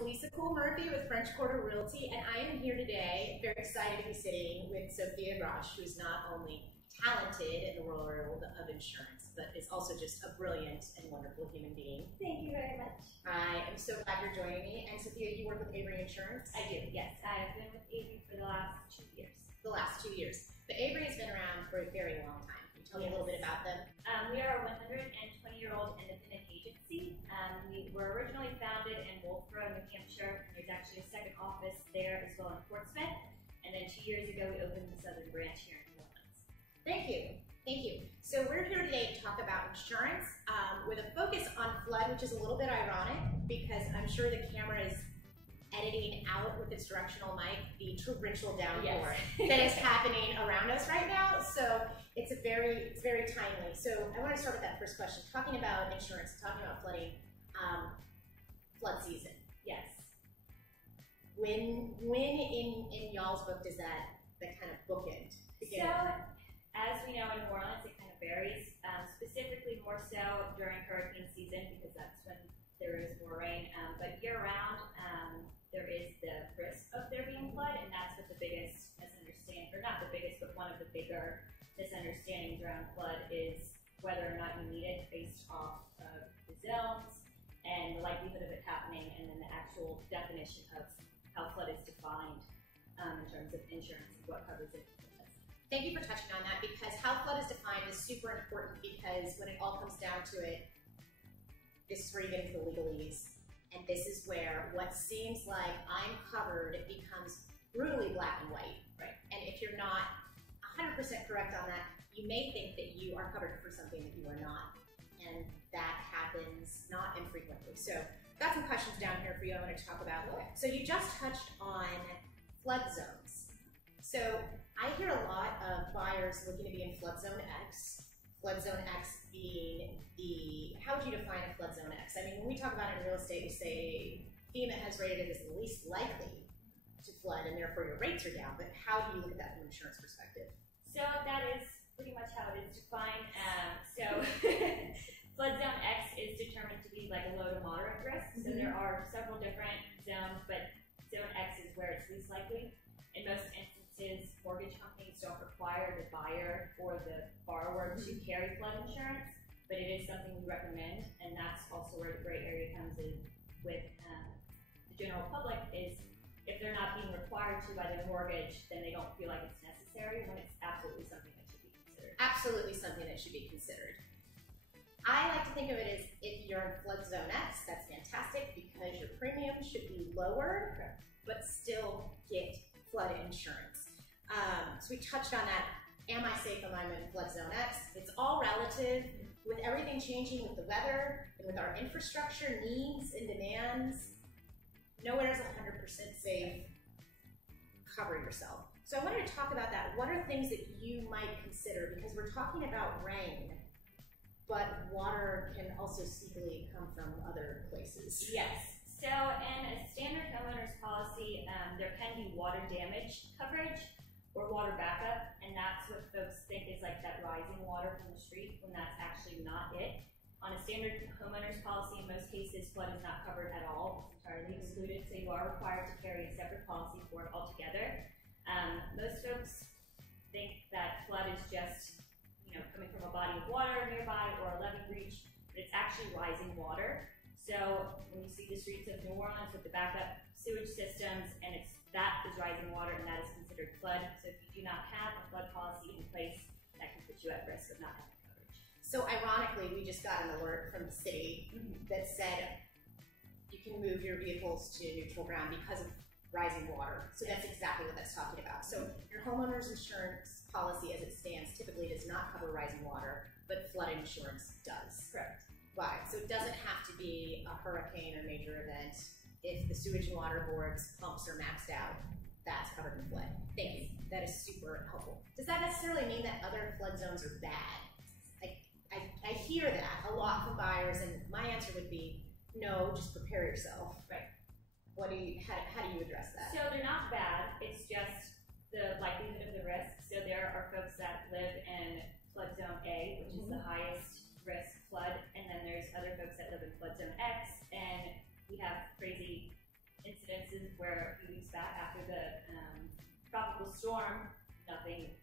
Elisa with French Quarter Realty, and I am here today, very excited to be sitting with Sophia Grosch, who is not only talented in the world of insurance, but is also just a brilliant and wonderful human being. Thank you very much. I am so glad you're joining me. And Sophia, you work with Avery Insurance? I do, yes. I've been with Avery for the last 2 years. The last 2 years. But Avery has been around for a very long time. Can you tell me a little bit about them? We are a 120-year-old independent agency. We were originally founded in Wolfboro, New Hampshire, and there's actually a second office there as well in Portsmouth. And then 2 years ago, we opened the southern branch here in New Orleans. Thank you. Thank you. So we're here today to talk about insurance with a focus on flood, which is a little bit ironic because I'm sure the camera is editing out with its directional mic the torrential downpour that is happening around us right now. So it's very timely. So I want to start with that first question, talking about insurance, talking about flooding, flood season. Yes. When in y'all's book does that kind of bookend begin? So, as we know in New Orleans, it kind of varies, specifically more so during hurricane season because that's when there is more rain. But year-round, there is the risk of there being flood, and that's what the biggest misunderstanding, or not the biggest, but one of the bigger misunderstandings around flood is whether or not you need it based off of the zones and the likelihood of it happening, and then the actual definition of how flood is defined in terms of insurance and what covers it. Thank you for touching on that, because how flood is defined is super important, because when it all comes down to it, this is where you get into the legalese. And this is where what seems like I'm covered becomes brutally black and white. Right. And if you're not 100% correct on that, you may think that you are covered for something that you are not. And that happens not infrequently. So got some questions down here for you I want to talk about. So you just touched on flood zones. So I hear a lot of buyers looking to be in flood zone X. Flood zone X being how would you define a flood zone X? I mean, when we talk about it in real estate, we say FEMA has rated it as the least likely to flood, and therefore your rates are down. But how do you look at that from an insurance perspective? So that is pretty much how it is defined. Flood zone X is determined to be like a low to moderate risk. So there are several different zones, but zone X is where it's least likely. In most instances, mortgage companies don't require the buyer or the borrower to carry flood insurance, but it is something we recommend, and that's also where the gray area comes in with the general public is if they're not being required to by their mortgage, then they don't feel like it's necessary when it's absolutely something that should be considered. Absolutely something that should be considered. I like to think of it as if you're in flood zone X, that's fantastic because your premium should be lower, but still get flood insurance. So we touched on that. Am I safe when I'm in flood zone X? It's all relative. With everything changing with the weather and with our infrastructure needs and demands, nowhere is 100% safe. Cover yourself. So I wanted to talk about that. What are things that you might consider? Because we're talking about rain, but water can also sneakily come from other places. Yes. So in a standard homeowners policy, there can be water damage coverage or water backup, and that's what folks think is like that rising water from the street when that's actually not it. On a standard homeowners policy, in most cases, flood is not covered at all. It's entirely excluded, so you are required to carry a separate policy for it altogether. Most folks think that flood is just coming from a body of water nearby or a levee breach, but it's actually rising water. So when you see the streets of New Orleans with the backup sewage systems, and that is rising water, and that is considered flood. So if you do not have a flood policy in place, that can put you at risk of not having coverage. So ironically, we just got an alert from the city that said you can move your vehicles to neutral ground because of rising water. So that's exactly what that's talking about. So your homeowner's insurance policy as it stands typically does not cover rising water, but flood insurance does. Correct. Why? So it doesn't have to be a hurricane or major event. If the sewage and water board's pumps are maxed out, that's covered in flood. Thank you. That is super helpful. Does that necessarily mean that other flood zones are bad? I hear that a lot from buyers, and my answer would be no, just prepare yourself. Right. How do you address that? So they're not bad, it's just the likelihood of the risk. So there are folks that live in flood zone A, which is the highest risk flood, and then there's other folks that live in flood zone X, and we have crazy incidences where a few weeks back after the tropical storm, nothing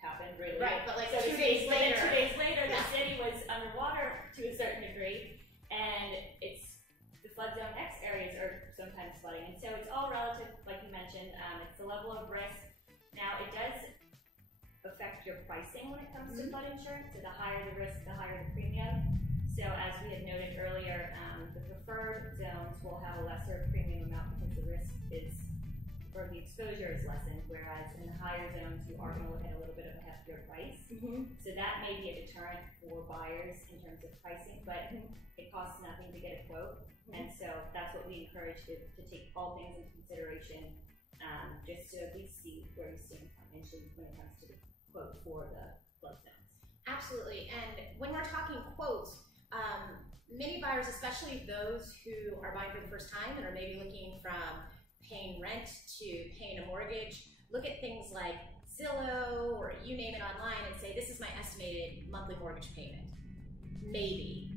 happened really. Right, but like so 2 days later. 2 days later, Yeah. the city was underwater to a certain degree, and the flood zone X areas are sometimes flooding, and so it's all relative, like you mentioned. It's the level of risk. Now, it does affect your pricing when it comes to flood insurance. So the higher the risk, the higher the premium. So as we had noted earlier, the preferred zones will have a lesser premium amount because the risk is, or the exposure is lessened, whereas in the higher zones, you are going to look at a little bit of a heftier price. So that may be a deterrent for buyers in terms of pricing, but it costs nothing to get a quote. And so that's what we encourage to take all things into consideration, just to at least see where you stand financially when it comes to the quote for the flood zones. Absolutely, and when we're talking quotes, many buyers, especially those who are buying for the first time and are maybe looking from paying rent to paying a mortgage, look at things like Zillow or you name it online and say, this is my estimated monthly mortgage payment. Maybe.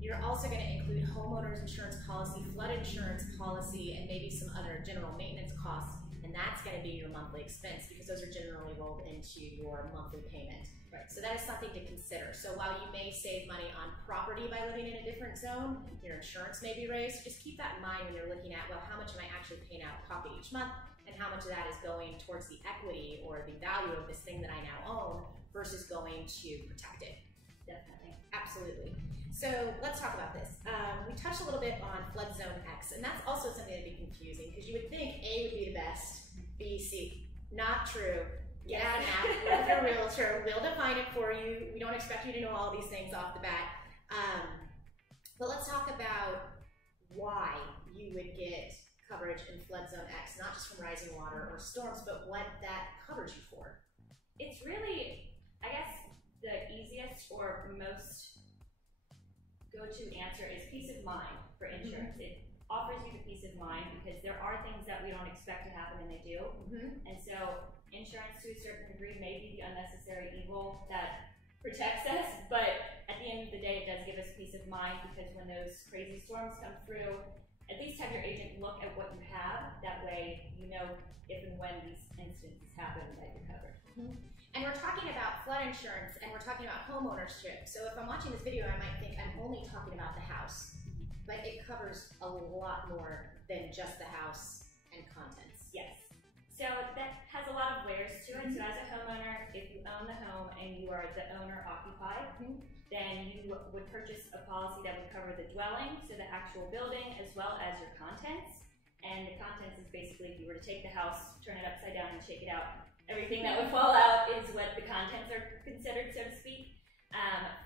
You're also going to include homeowners insurance policy, flood insurance policy, and maybe some other general maintenance costs, and that's going to be your monthly expense because those are generally rolled into your monthly payment. Right. So that is something to consider. So while you may save money on property by living in a different zone, your insurance may be raised. So just keep that in mind when you're looking at, well, how much am I actually paying out of pocket each month, and how much of that is going towards the equity or the value of this thing that I now own versus going to protect it. Definitely. Absolutely. So let's talk about this. We touched a little bit on flood zone X, and that's also something that'd be confusing because you would think A would be the best, B, C. Not true. Get out an app with your realtor. We'll define it for you. We don't expect you to know all these things off the bat. But let's talk about why you would get coverage in flood zone X, not just from rising water or storms, but what that covers you for. It's really, I guess, the easiest or most go-to answer is peace of mind for insurance. It offers you the peace of mind because there are things that we don't expect to happen and they do. And so insurance to a certain degree may be the unnecessary evil that protects us, but at the end of the day it does give us peace of mind because when those crazy storms come through, at least have your agent look at what you have. That way you know if and when these instances happen that you're covered. And we're talking about flood insurance and we're talking about homeownership. So if I'm watching this video, I might think I'm only talking about the house, but it covers a lot more than just the house and contents. Yes. So that has a lot of layers to it. So as a homeowner, if you own the home and you are the owner occupied, then you would purchase a policy that would cover the dwelling, so the actual building, as well as your contents. And the contents is basically if you were to take the house, turn it upside down and shake it out, everything that would fall out is what the contents are considered, so to speak.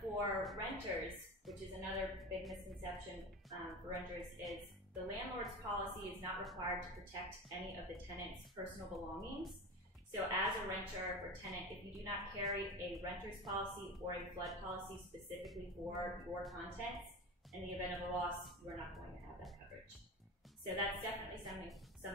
For renters, which is another big misconception for renters, is the landlord's policy is not required to protect any of the tenant's personal belongings. So as a renter or tenant, if you do not carry a renter's policy or a flood policy specifically for your contents, in the event of a loss, you're not going to have that coverage. So that's definitely something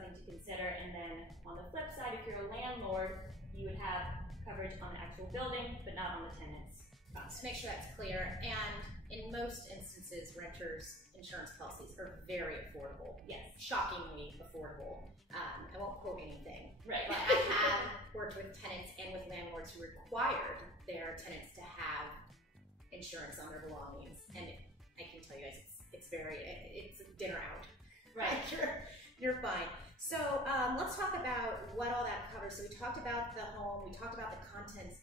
to consider. And then on the flip side, if you're a landlord, you would have coverage on the actual building, but not on the tenants. So make sure that's clear. And in most instances, renters' insurance policies are very affordable. Yes. Shockingly affordable. I won't quote anything. Right. But I have worked with tenants and with landlords who required their tenants to have insurance on their belongings. And I can tell you guys, it's dinner out. Right. You're fine. So let's talk about what all that covers. So we talked about the home, we talked about the contents.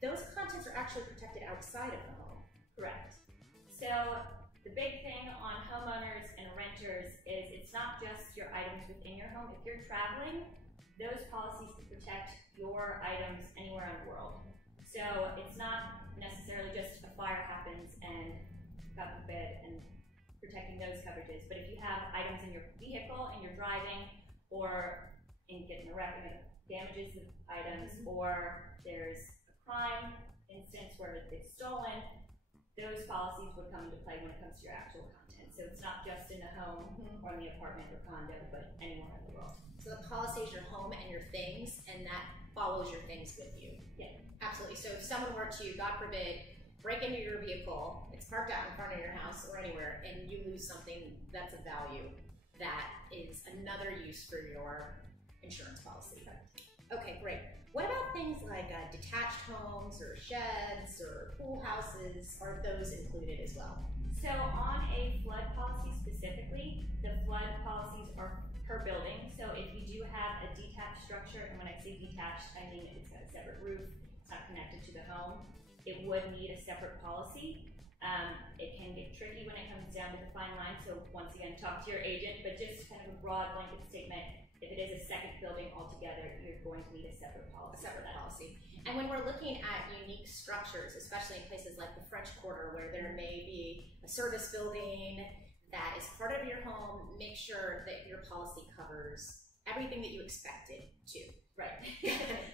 Those contents are actually protected outside of the home. Correct. So the big thing on homeowners and renters is it's not just your items within your home. If you're traveling, those policies can protect your items anywhere in the world. So it's not necessarily just a fire happens and God forbid and protecting those coverages. But if you have items in your vehicle and you're driving, or in getting a wreck and it damages the items, or there's a crime instance where it's stolen, those policies would come into play when it comes to your actual content. So it's not just in the home or in the apartment or condo, but anywhere in the world. So the policy is your home and your things, and that follows your things with you. Yeah. Absolutely. So if someone were to, God forbid, break into your vehicle, it's parked out in front of your house or anywhere, and you lose something that's of value, that is another use for your insurance policy. Okay, great. What about things like detached homes or sheds or pool houses? Are those included as well? So on a flood policy specifically, the flood policies are per building. So if you do have a detached structure, and when I say detached, I mean it's got a separate roof, it's not connected to the home, it would need a separate policy. It can get tricky when it comes down to the fine line, so once again, talk to your agent, but just kind of a broad blanket statement, if it is a second building altogether, you're going to need a separate policy. A separate policy. And when we're looking at unique structures, especially in places like the French Quarter, where there may be a service building that is part of your home, make sure that your policy covers everything that you expect it to. Right.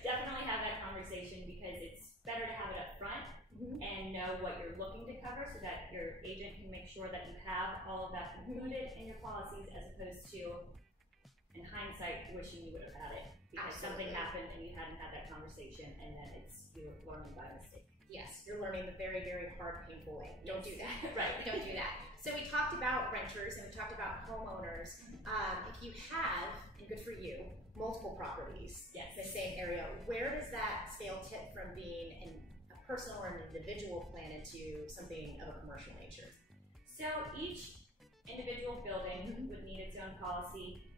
Definitely have that conversation, because it's better to have it up front and know what you're looking to cover, so that your agent can make sure that you have all of that included in your policies, as opposed to, in hindsight, wishing you would have had it because something happened and you hadn't had that conversation, and then you're learning by mistake. Yes, you're learning the very, very hard, painful way. Don't do that. Right. Don't do that. So we talked about renters and we talked about homeowners. If you have, and good for you, multiple properties in the same area, where does that scale tip from being a personal or an individual plan into something of a commercial nature? So each individual building would need its own policy.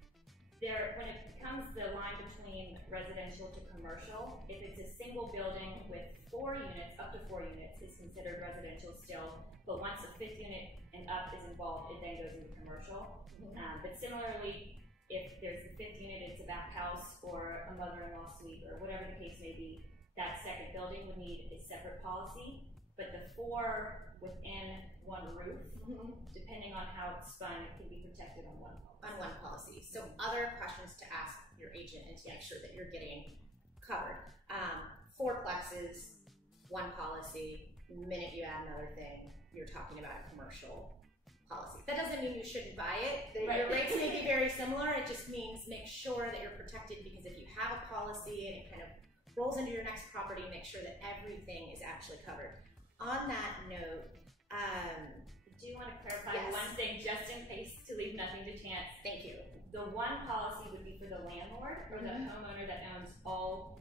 When it becomes the line between residential to commercial, if it's a single building with 4 units, up to 4 units, is considered residential still, but once a 5th unit and up is involved, it then goes into commercial. But similarly, if there's the 5th unit, it's a back house or a mother-in-law suite or whatever the case may be, that second building would need a separate policy. But the 4 within one roof, depending on how it's spun, it can be protected on one policy. On one policy. So other questions to ask your agent and to make sure that you're getting covered. 4 plexes, one policy. The minute you add another thing, you're talking about a commercial policy. That doesn't mean you shouldn't buy it. Your rates may be very similar. It just means make sure that you're protected, because if you have a policy and it kind of rolls into your next property, make sure that everything is actually covered. On that note, I do want to clarify one thing, just in case, to leave nothing to chance. Thank you. The one policy would be for the landlord or the homeowner that owns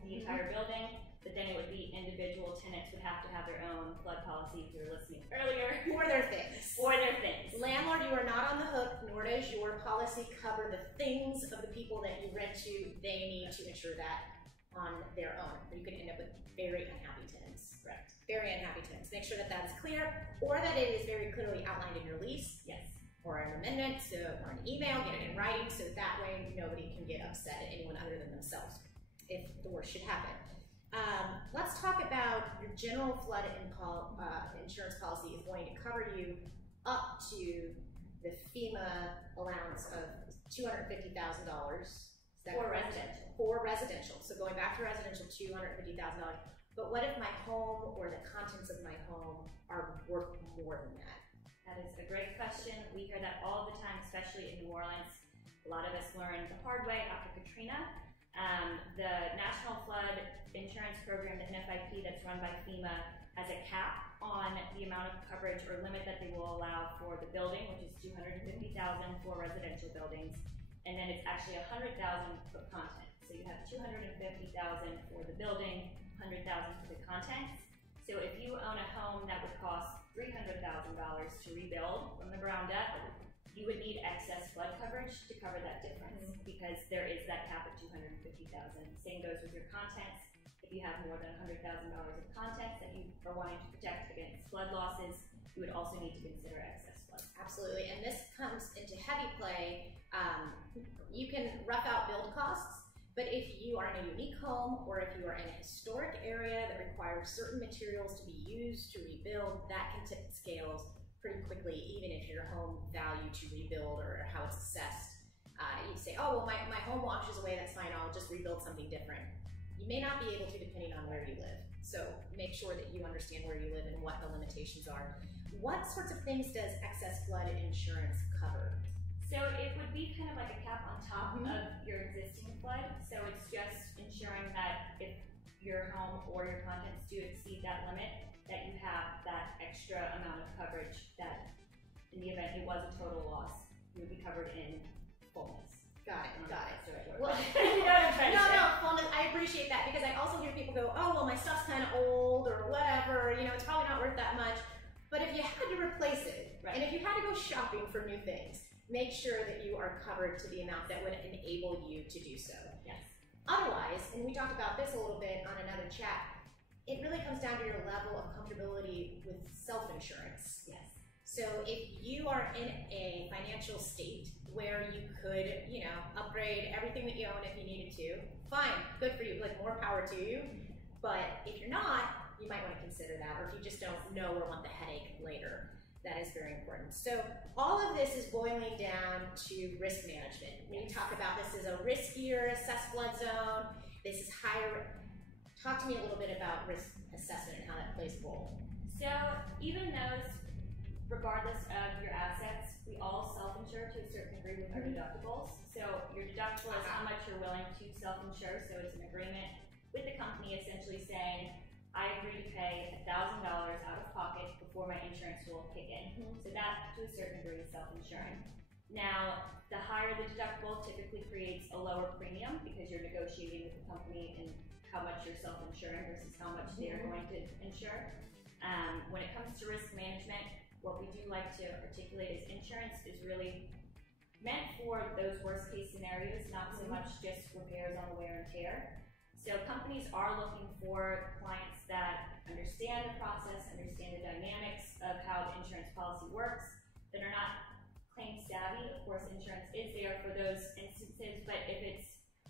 the entire building, but then it would be individual tenants would have to have their own flood policy, if you were listening earlier. For their things. For their things. Landlord, you are not on the hook, nor does your policy cover the things of the people that you rent to. They need to insure that on their own, or you could end up with very unhappy tenants. Correct. Very unhappy tenants. Make sure that that is clear, or that it is very clearly outlined in your lease. Yes. Or an amendment, or an email, get it in writing, so that way nobody can get upset at anyone other than themselves if the worst should happen. Let's talk about your general flood insurance policy is going to cover you up to the FEMA allowance of $250,000. For residential. For residential. So going back to residential, $250,000. But what if my home or the contents of my home are worth more than that? That is a great question. We hear that all the time, especially in New Orleans. A lot of us learned the hard way after Katrina. The National Flood Insurance Program, the NFIP, that's run by FEMA, has a cap on the amount of coverage or limit that they will allow for the building, which is $250,000 for residential buildings. And then it's actually $100,000 for content. So you have $250,000 for the building, $100,000 for the contents. So if you own a home that would cost $300,000 to rebuild from the ground up, you would need excess flood coverage to cover that difference, because there is that cap of $250,000. Same goes with your contents. If you have more than $100,000 of contents that you are wanting to protect against flood losses, you would also need to consider excess flood. Absolutely, and this comes into heavy play. You can rough out build costs, but if you are in a unique home or if you are in a historic area that requires certain materials to be used to rebuild, that can tip scales pretty quickly, even if your home value to rebuild or how it's assessed. You say, oh, well, my home washes away, that's fine, I'll just rebuild something different. You may not be able to, depending on where you live. So make sure that you understand where you live and what the limitations are. What sorts of things does excess flood insurance cover? So it would be kind of like a cap on top of your existing flood. So it's just ensuring that if your home or your contents do exceed that limit, that you have that extra amount of coverage that in the event it was a total loss, you would be covered in fullness. Got it. Well, you know what I'm trying to say. Fullness, I appreciate that because I also hear people go, oh, well, my stuff's kind of old or whatever, you know, it's probably not worth that much. But if you had to replace it, and if you had to go shopping for new things, make sure that you are covered to the amount that would enable you to do so. Yes. Otherwise, and we talked about this a little bit on another chat, it really comes down to your level of comfortability with self-insurance. Yes. So if you are in a financial state where you could, you know, upgrade everything that you own if you needed to, fine, good for you, like more power to you. But if you're not, you might want to consider that, or if you just don't know or want the headache later, that is very important. So all of this is boiling down to risk management. When you talk about this is a riskier assessed flood zone, this is higher. Talk to me a little bit about risk assessment and how that plays a role. So even those, regardless of your assets, we all self-insure to a certain degree with our deductibles. So your deductible is how much you're willing to self-insure. So it's an agreement with the company essentially saying, I agree to pay $1,000 out of pocket before my insurance will kick in. So that, to a certain degree, is self-insuring. Now, the higher the deductible typically creates a lower premium because you're negotiating with the company and how much you're self-insuring versus how much they're going to insure. When it comes to risk management, what we do like to articulate is insurance is really meant for those worst case scenarios, not so much just repairs on the wear and tear. So companies are looking for clients that understand the process, understand the dynamics of how the insurance policy works, that are not claim savvy. Of course, insurance is there for those instances, but if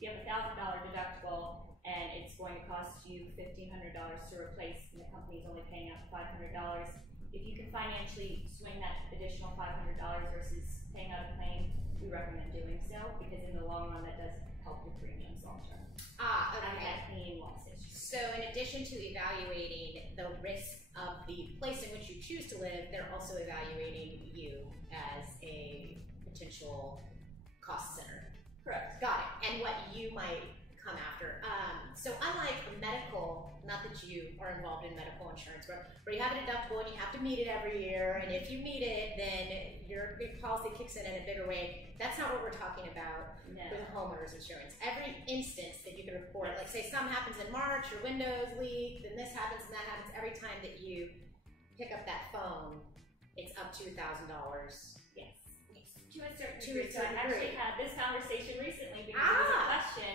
you have $1,000 deductible and it's going to cost you $1,500 to replace and the company is only paying out $500, if you can financially swing that additional $500 versus paying out a claim, we recommend doing so because in the long run that does help your premiums long term. Okay. And that clean loss issue. So in addition to evaluating the risk of the place in which you choose to live, they're also evaluating you as a potential cost center. Correct. Got it. And what you might come after. So unlike medical, not that you are involved in medical insurance, where you have a deductible and you have to meet it every year, and if you meet it, then your policy kicks in a bigger way. That's not what we're talking about with homeowners insurance. Every instance that you can report, like say something happens in March, your windows leak, then this happens and that happens, every time that you pick up that phone, it's up to $1,000. Yes. To a certain degree. So I actually had this conversation recently because it was a question,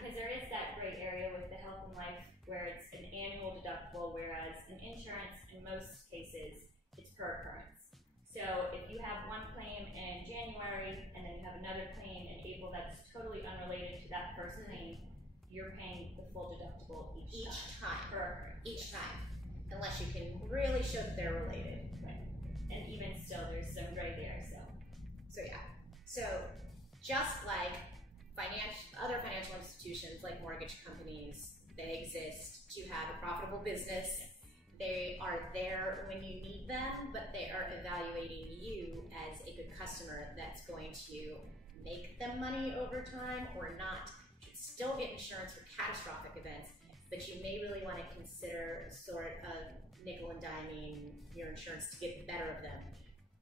because there is that gray area with the health and life where it's an annual deductible, whereas in insurance, in most cases, it's per occurrence. So if you have one claim in January and then you have another claim in April that's totally unrelated to that first claim, you're paying the full deductible each time. Per occurrence. Each time. Unless you can really show that they're related. Right. And even still, there's some gray there, So yeah. So just like other financial institutions like mortgage companies, they exist to have a profitable business. They are there when you need them, but they are evaluating you as a good customer that's going to make them money over time or not. You should still get insurance for catastrophic events, but you may really want to consider sort of nickel and diming your insurance to get the better of them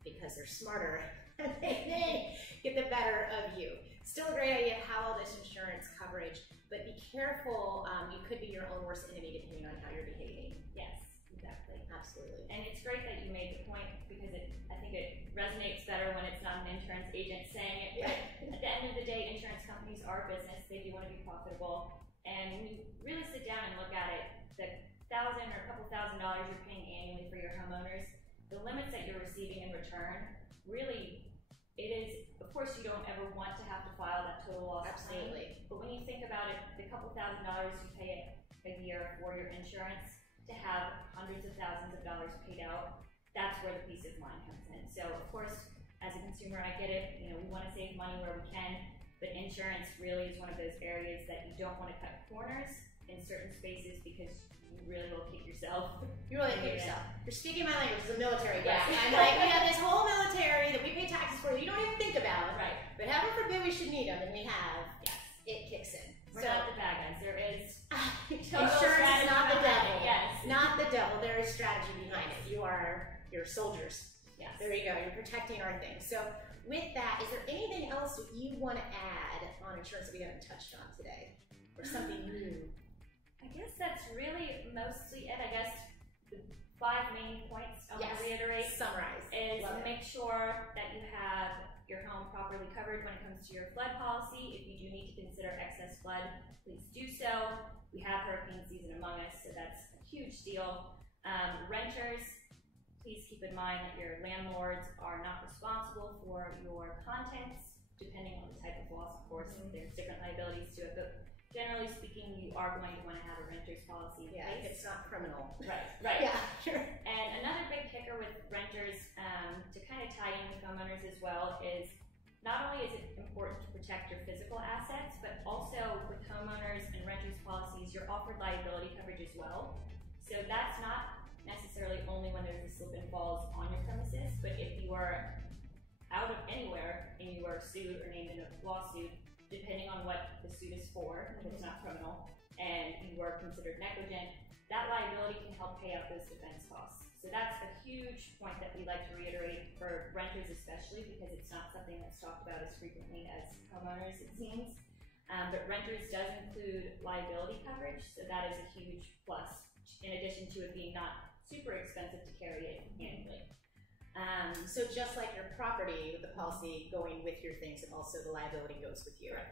because they're smarter and they get the better of you. Still a great idea to have all this insurance coverage, but be careful. You could be your own worst enemy depending on how you're behaving. Yes, exactly. Absolutely. And it's great that you made the point because I think it resonates better when it's not an insurance agent saying it. But at the end of the day, insurance companies are a business. They do want to be profitable. And when you really sit down and look at it, the $1,000 or a couple $1,000 you're paying annually for your homeowners, the limits that you're receiving in return, really, it is, of course, you don't ever want to have to file that total loss claim. But when you think about it, the couple $1,000 you pay a year for your insurance to have hundreds of thousands of dollars paid out, that's where the peace of mind comes in. So, of course, as a consumer, I get it. You know, we want to save money where we can, but insurance really is one of those areas that you don't want to cut corners in certain spaces because you really will kick yourself. You really kick yourself. You're speaking my language as a military guy. I'm like, we have this whole military that we pay taxes for that you don't even think about. Right. But heaven forbid we should need them, and we have. Yes. It kicks in. We're not the bad guys. There is insurance is not the devil. Yes. Not the devil. There is strategy behind it. You're soldiers. Yes. There you go. You're protecting our things. So with that, is there anything else that you want to add on insurance that we haven't touched on today? Or something new? I guess that's really mostly it. I guess the 5 main points I want to reiterate. Summarize. Is make sure that you have your home properly covered when it comes to your flood policy. If you do need to consider excess flood, please do so. We have hurricane season among us, so that's a huge deal. Renters, please keep in mind that your landlords are not responsible for your contents, depending on the type of loss, of course. There's different liabilities to it, but generally speaking, you are going to want to have a renter's policy in place. It's not criminal. Right. Yeah, sure. And another big kicker with renters, to kind of tie in with homeowners as well, is not only is it important to protect your physical assets, but also with homeowners and renters policies, you're offered liability coverage as well. So that's not necessarily only when there's a slip and falls on your premises, but if you are out of anywhere and you are sued or named in a lawsuit, depending on what the suit is for, if it's not criminal, and you were considered negligent, that liability can help pay out those defense costs. So that's a huge point that we like to reiterate for renters especially, because it's not something that's talked about as frequently as homeowners, it seems. But renters does include liability coverage, so that is a huge plus, in addition to it being not super expensive to carry it annually. So just like your property, with the policy going with your things, and also the liability goes with you. Right.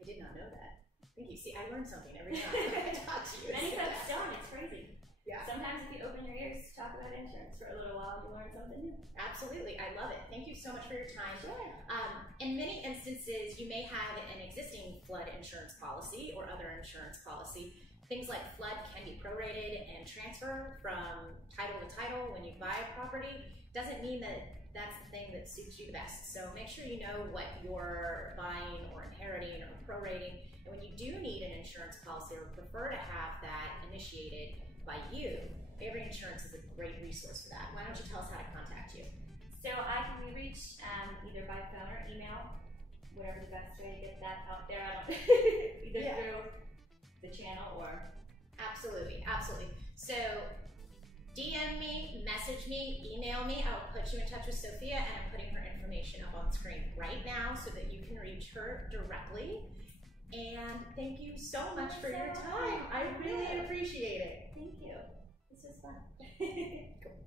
I did not know that. Thank you. See, I learn something every time I talk to you. Many folks don't. It's crazy. Yeah. Sometimes if you open your ears to talk about insurance for a little while, you learn something new. Absolutely. I love it. Thank you so much for your time. Sure. In many instances, you may have an existing flood insurance policy or other insurance policy. Things like flood can be prorated and transferred from title to title when you buy a property. Doesn't mean that that's the thing that suits you the best. So make sure you know what you're buying or inheriting or prorating. And when you do need an insurance policy or prefer to have that initiated by you, Avery Insurance is a great resource for that. Why don't you tell us how to contact you? So I can be reached either by phone or email, whatever the best way to get that out there. I don't either through the channel or absolutely. So DM me, message me, email me. I'll put you in touch with Sophia, and I'm putting her information up on screen right now so that you can reach her directly. And thank you so much for your time. I really appreciate it. Thank you. This was fun. Cool.